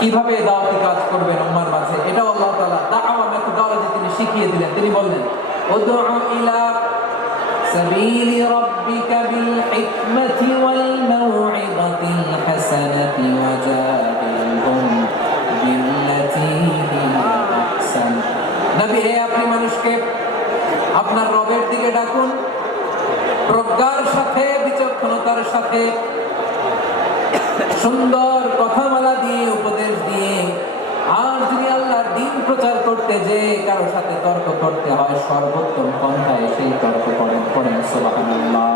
কিভাবে দাওয়াতি কাজ করবেন উম্মার মাঝে, এটাও আল্লাহ তাআলা দাওয়া মেথোডলজি তিনি শিখিয়ে দিলেন। তিনি বললেন, উদউ ইলা সাবিলি রাব্বিকা বিল হিকমাতি ওয়াল মাউইযাতিল হাসানাতি ওয়াজাদিলহুম বিল্লাতী হিয়া আহসান। নবী, আপনি মানুষকে আপনার রবের দিকে ডাকুন প্রজ্ঞার সাথে, বিচক্ষণতার সাথে, সুন্দর কথামালা দিয়ে, উপদেশ দিয়ে। আর যদি আল্লাহর দ্বীন প্রচার করতে যে কারো সাথে তর্ক করতে হয়, সর্বোত্তম পন্থায় সেই তর্ক করেন। সুবহানাল্লাহ।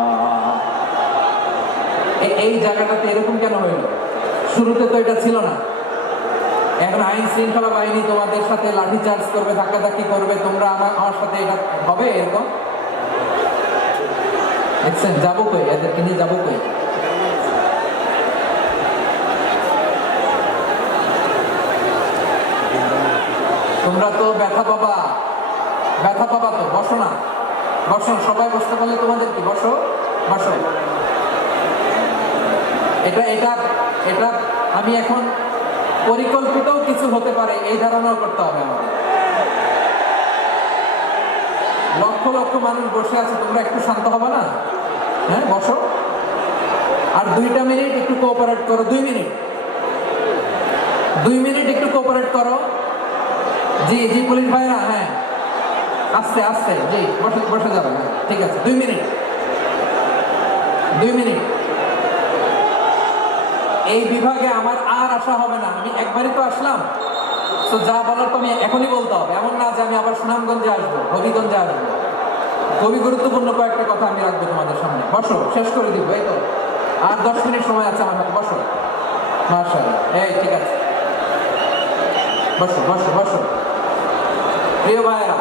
এই জায়গাটাতে এরকম কেন হইল? শুরুতে তো এটা ছিল না। এখন আইন শৃঙ্খলা বাহিনী তোমাদের সাথে লাঠিচার্জ করবে, ধাক্কাধাক্কি করবে, তোমরা আমার সাথে এটা হবে এরকম? দেখছেন, যাবো কই? এদেরকে নিয়ে যাবো কই? তোমরা তো ব্যথা পাবা তো। বসো না, বসো। সবাই বসতে পারলে তোমাদের কি? বসো। এটা এটা এটা আমি এখন পরিকল্পিতও কিছু হতে পারে এই ধারণাও করতে হবে আমাদের। লক্ষ লক্ষ মানুষ বসে আছে, তোমরা একটু শান্ত হবে না? হ্যাঁ, বসো। আর 2 মিনিট একটু কোঅপারেট করো। 2 মিনিট একটু কোঅপারেট করো। জি পুলিশ ভাইরা, হ্যাঁ, আস্তে আস্তে, জি বসে যাবে। হ্যাঁ, ঠিক আছে। 2 মিনিট। এই বিভাগে আমার আর আসা হবে না। আমি একবারই তো আসলাম, তো যা বলার তো আমি এখনই বলতে হবে। এমন না যে আমি আবার সুনামগঞ্জে আসবো, হবিগঞ্জে আসবো। খুবই গুরুত্বপূর্ণ কয়েকটা কথা আমি রাখবো তোমাদের সামনে। বসো, শেষ করে দিব। এই তো আর 10 মিনিট সময় আছে আমার হাতে। বসো। মাশাআল্লাহ। এই ঠিক আছে, বসো। প্রিয় ভাইরা,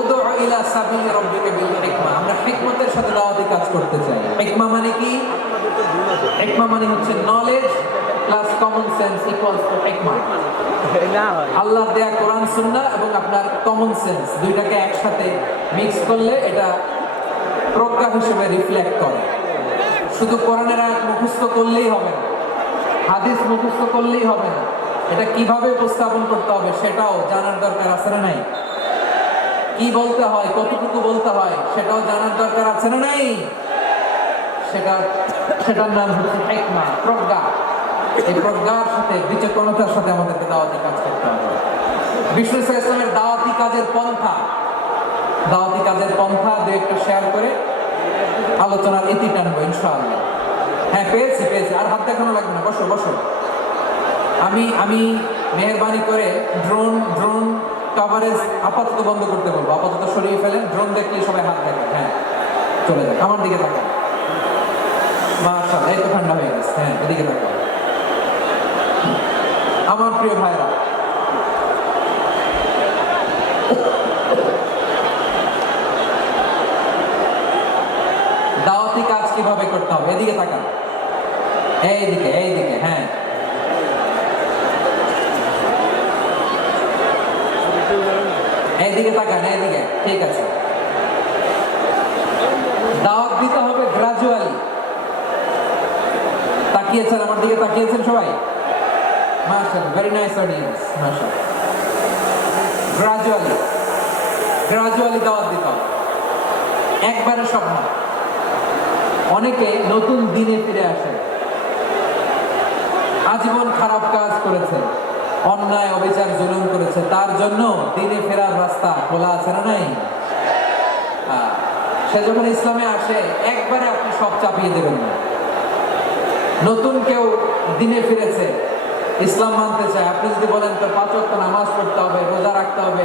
উদউ ইলা সাবিলি রাব্বিকা বিল হিকমা। আমরা হিকমতের সাথে দাওয়াতি কাজ করতে চাই। হিকমা মানে কি? হিকমা মানে হচ্ছে knowledge plus common sense equals to হিকমা। আল্লাহর দেয়া কোরআন সুন্নাহ এবং আপনার কমন সেন্স দুইটাকে একসাথে মিক্স করলে এটা প্রজ্ঞা হিসেবে রিফ্লেক্ট করে। শুধু কোরআনের আয়াত মুখস্থ করলেই হবে না, হাদিস মুখস্থ করলেই হবে না, এটা কিভাবে উপস্থাপন করতে হবে সেটাও জানার দরকার আছে না নাই? কি বলতে হয়, কতটুকু বলতে হয় সেটাও জানার দরকার আছে না নাই? সেটার নাম হচ্ছে হিকমা, প্রজ্ঞা। এই প্রজ্ঞার সাথে, বিচক্ষণতার সাথে আমাদেরকে দাওয়াতি কাজ করতে হবে। বিষ্ণু ইসলামের দাওয়াতি কাজের পন্থা দু একটা শেয়ার করে আলোচনার ইতি টানবো ইনশাআল্লাহ। হ্যাঁ, পেয়েছি। আর হাত দেখানো লাগবে না। বসো। আমি মেহেরবানি করে ড্রোন কভারেজ আপাতত বন্ধ করতে বলবো। আপাতত সরিয়ে ফেলেন। ড্রোন দেখলে সবাই হাত দেখেন। হ্যাঁ, চলে যাক। আমার দিকে তাকান। মাশাআল্লাহ, এই তো ঠান্ডা হয়ে গেছে। হ্যাঁ, এদিকে তাকান। আমার প্রিয় ভাইরা, দাওয়াতি কাজ কিভাবে করতে হবে এদিকে তাকান। এইদিকে। হ্যাঁ, এইদিকে তাকান। এইদিকে, ঠিক আছে। দাওয়াত দিতে হবে গ্রাজুয়ালি। তাকিয়েছেন আমার দিকে? তাকিয়েছেন সবাই? মাশাআল্লাহ, ভেরি নাইস অডিয়েন্স। মাশাআল্লাহ। গ্রাজুয়ালি দাওয়াত দিতে হবে, একবারে সব না। অনেকে নতুন দিনে ফিরে আসে, আজীবন খারাপ কাজ করেছে, অন্যায় অবিচার জুলুম করেছে, তার জন্য দিনে ফেরার রাস্তা খোলা আছে না নাই? সে যখন ইসলামে আসে একবারে আপনি সব চাপিয়ে দেবেন না। নতুন কেউ দিনে ফিরেছে, ইসলাম মানতে চায়, আপনি যদি বলেন তো 5 ওয়াক্ত নামাজ পড়তে হবে, রোজা রাখতে হবে,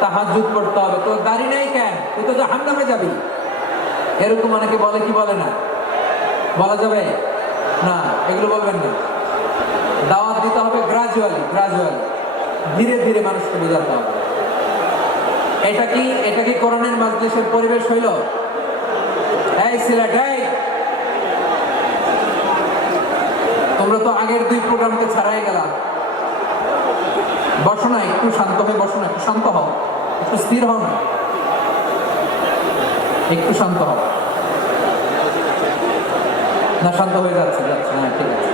তাহাজ্জুদ পড়তে হবে, তোর দাড়ি নেই কেন, তুই তো জাহান্নামে যাবি, এরকম অনেকে বলে কি বলে না? বলা যাবে না, এগুলো বলবেন না। দাওয়াত দিতে হবে গ্রাজুয়ালি, ধীরে ধীরে মানুষকে বোঝাতে হবে। এটা কি কোরআনের মাজলিসের পরিবেশ হইল? এই সিলেট, তোমরা তো আগের 2 প্রোগ্রামকে ছাড়াই গেলাম। বসো না, একটু শান্ত হয়ে বসো না। একটু শান্ত হও, একটু স্থির হও না, একটু শান্ত হও না। শান্ত হয়ে যাচ্ছে। হ্যাঁ, ঠিক আছে।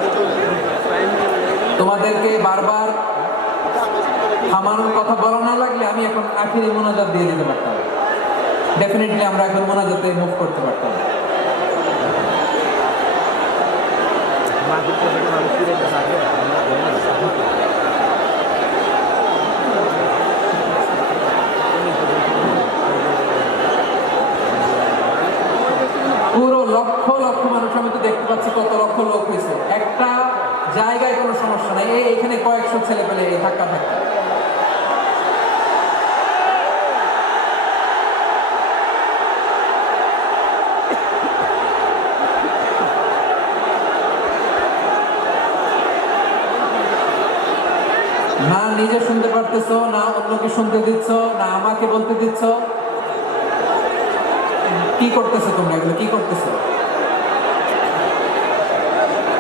তোমাদেরকে বারবার থামানোর কথা বলা না লাগলে আমি এখন আখিরি মোনাজাত দিয়ে দিতে পারতাম। ডেফিনেটলি আমরা এখন মোনাজাতে মুভ করতে পারতাম। পুরো লক্ষ লক্ষ মানুষ, আমি তো দেখতে পাচ্ছি কত লক্ষ লোক হয়েছে, একটা জায়গায় কোনো সমস্যা নাই। এখানে কয়েকশো ছেলে পেলে এই ধাক্কা ধাক্কা। না নিজে শুনতে পারতেছো, না অন্যকে শুনতে দিচ্ছ, না আমাকে বলতে দিচ্ছ। কি করতেছো তোমরা? এগুলো কি করতেছো?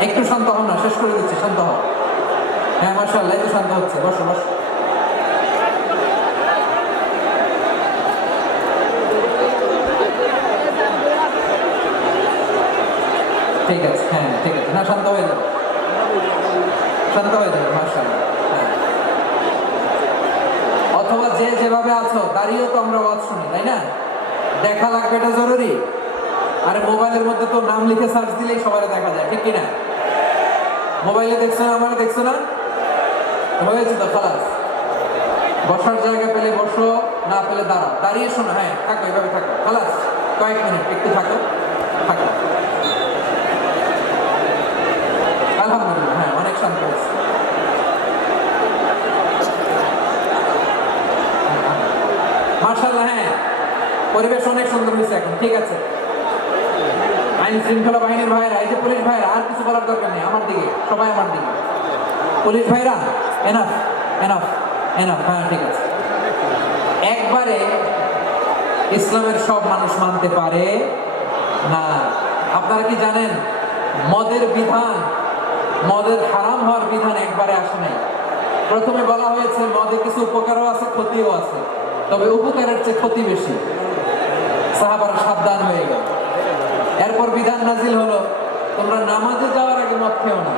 একটু শান্ত হও না, শেষ করে দিচ্ছি, শান্ত হও। হ্যাঁ মাশাআল্লাহ, একটু শান্ত হচ্ছে, বসো বসো। ঠিক আছে, হ্যাঁ ঠিক আছে, না শান্ত হয়ে যাবে, শান্ত হয়ে যাবে, মাশাআল্লাহ। হ্যাঁ, অথবা যে যেভাবে আছো দাঁড়িয়েও তো আমরা ওয়াজ শুনি, তাই না? দেখা লাগবে, এটা জরুরি। আরে মোবাইলের মধ্যে তো নাম লিখে সার্চ দিলেই সবাই দেখা যায়, ঠিক কিনা? মোবাইলে দেখছো না, আমার দেখছো না, হয়েছে তো খালাস। বসার জায়গা পেলে বসো, না পেলে দাঁড়াও, দাঁড়িয়ে শোনো। হ্যাঁ থাকো, এইভাবে থাকো, খালাস। কয়েক মিনিট একটু থাকো, থাকো। আলহামদুলিল্লাহ, হ্যাঁ অনেক শান্ত হয়েছে। মাশাআল্লাহ, হ্যাঁ পরিবেশ অনেক সুন্দর হয়েছে এখন, ঠিক আছে। আইন শৃঙ্খলা বাহিনীর ভাইরা, এই যে পুলিশ ভাইরা, আর কিছু বলার দরকার নেই, আমার দিকে সবাই, আমার দিকে। পুলিশ ভাইরা এনাফ এনাফ এনাফ, হ্যাঁ ঠিক আছে। একবারে ইসলামের সব মানুষ মানতে পারে না। আপনারা কি জানেন মদের বিধান, মদের হারাম হওয়ার বিধান একবারে আসে নাই। প্রথমে বলা হয়েছে মদের কিছু উপকারও আছে, ক্ষতিও আছে, তবে উপকারের চেয়ে ক্ষতি বেশি। সাহাবারা সাবধান হয়ে গেল। এরপর বিধান নাজিল হলো, তোমরা নামাজে যাওয়ার আগে মদ খেও না।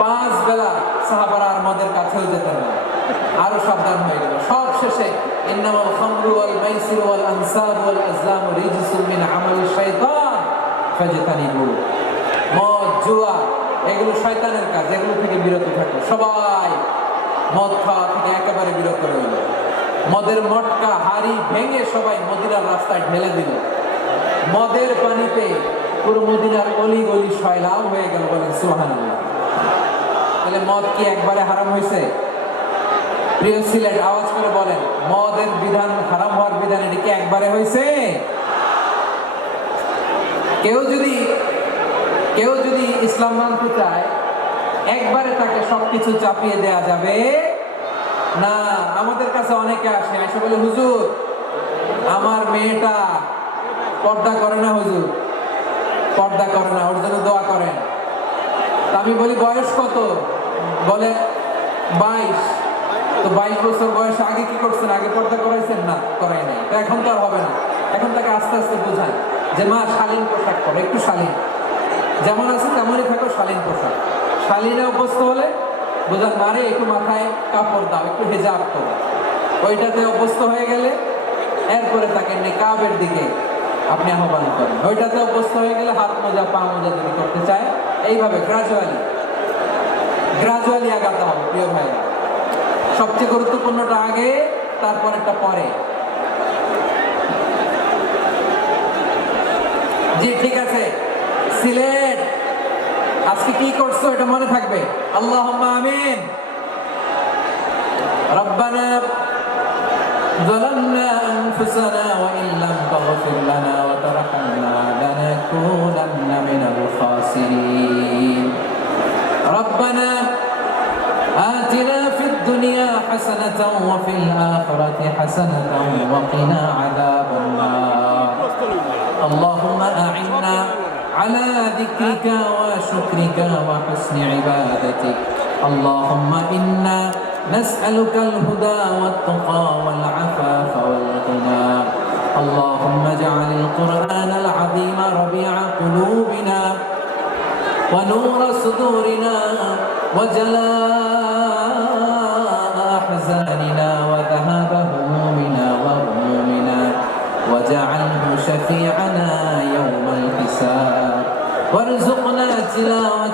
5 বেলা সাহাবারা আর মদের কাছেও যেতেন না, আরো সাবধান হয়ে গেল। সব শেষে ইন্নামাল খামরু ওয়াল মাইসির ওয়াল আনসাব ওয়াল আজলামু রিজসুম মিন আমালিশ শাইতান ফাজতানিবু। মদ, জুয়া এগুলো শয়তানের কাজ, এগুলো থেকে বিরত থাকো। সবাই মদ খাওয়া থেকে একেবারে বিরত রইল। মদের মটকা হাড়ি ভেঙে সবাই মদিনার রাস্তায় ঢেলে দিল। মদের পানিতে পুরো মদিনার অলি গলি সয়লাভ হয়ে গেল, বলেন সুবহানাল্লাহ। তাহলে মদ কি একবারে হারাম হয়েছে? প্রিয় সিলেট, আওয়াজ করে বলেন, মদের বিধান, হারাম হওয়ার বিধান এটা কি একবারে হয়েছে? কেউ যদি ইসলাম মানতে চায়, একবারে তাকে সবকিছু চাপিয়ে দেয়া যাবে না। আমাদের কাছে অনেকে আসে, এসে বলে হুজুর আমার মেয়েটা পর্দা করে না, হুজুর পর্দা করে না, ওর জন্য দোয়া করেন। আমি বলি বয়স কত? বলে 22। তো 22 বছর বয়সে আগে কি করছেন? আগে পর্দা করাইছেন? না, করাই নাই। তো এখন তো আর হবে না। এখন তাকে আস্তে আস্তে বোঝান যে মা শালীন পোশাক পরো, একটু শালীন, যেমন আছে তেমনই থাকো, শালীন পোশাক। শালীনে অভ্যস্ত হলে বোঝান, মারে একটু মাথায় কাপড় দাও, একটু হেজাব করো। ওইটাতে অভ্যস্ত হয়ে গেলে এরপরে তাকে নিকাবের দিকে আপনি আহ্বান করেন। ওইটাতে অভ্যস্ত হয়ে গেলে হাত মোজা, পা মোজা যদি করতে চায়, এইভাবে গ্রাজুয়ালি আগাতে হবে। প্রিয় ভাইরা, সবচেয়ে গুরুত্বপূর্ণটা আগে, তারপর একটা পরে। জি ঠিক আছে। সিলেট আজকে কি করছো এটা মনে থাকবে। আল্লাহুম্মা আমিন। রব্বানা ظلمنا أنفسنا وإن لم تغفر لنا وترحمنا لنكونن من الخاسرين. ربنا آتنا في الدنيا حسنة وفي الآخرة حسنة وقنا عذاب النار. اللهم أعنا على ذكرك وشكرك وحسن عبادتك. اللهم إنا نسألك الهدى والتقى والعفاف والغنى. اللهم اجعل القرآن العظيم ربيع قلوبنا ونور صدورنا وجلاء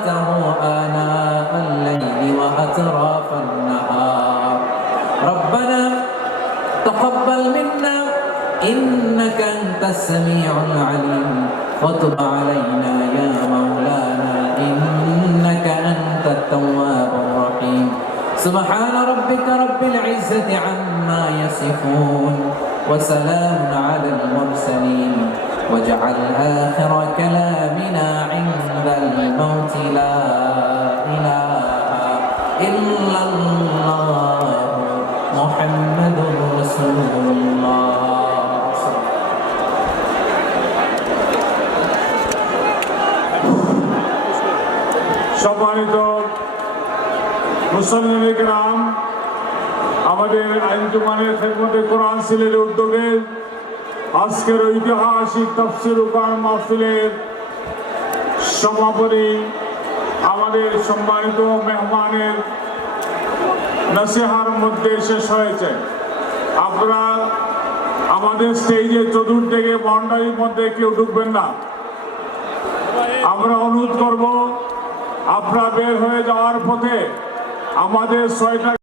صلاته آناء الليل وأطراف النهار ربنا تقبل منا إنك أنت السميع العليم وتب علينا يا مولانا إنك أنت التواب الرحيم سبحان ربك رب العزة عما يصفون وسلام على المرسلين واجعل آخر كلامنا عند الموت لا إله إلا الله محمد رسول الله সম্মানিত মুসলিম کرام, আমাদের আঞ্জুমানের খেদমতে কোরআন সিলেটের উদ্যোগে আজকের ঐতিহাসিক তাফসীর ও কোরআন মাহফিলের সমাপনী আমাদের সম্মানিত মেহমানের নসিহার মধ্যে শেষ হয়েছে। আপনারা আমাদের স্টেজের চতুর্দিকে বাউন্ডারির মধ্যে কেউ ঢুকবেন না। আমরা অনুরোধ করব, আপনারা বের হয়ে যাওয়ার পথে আমাদের 6টা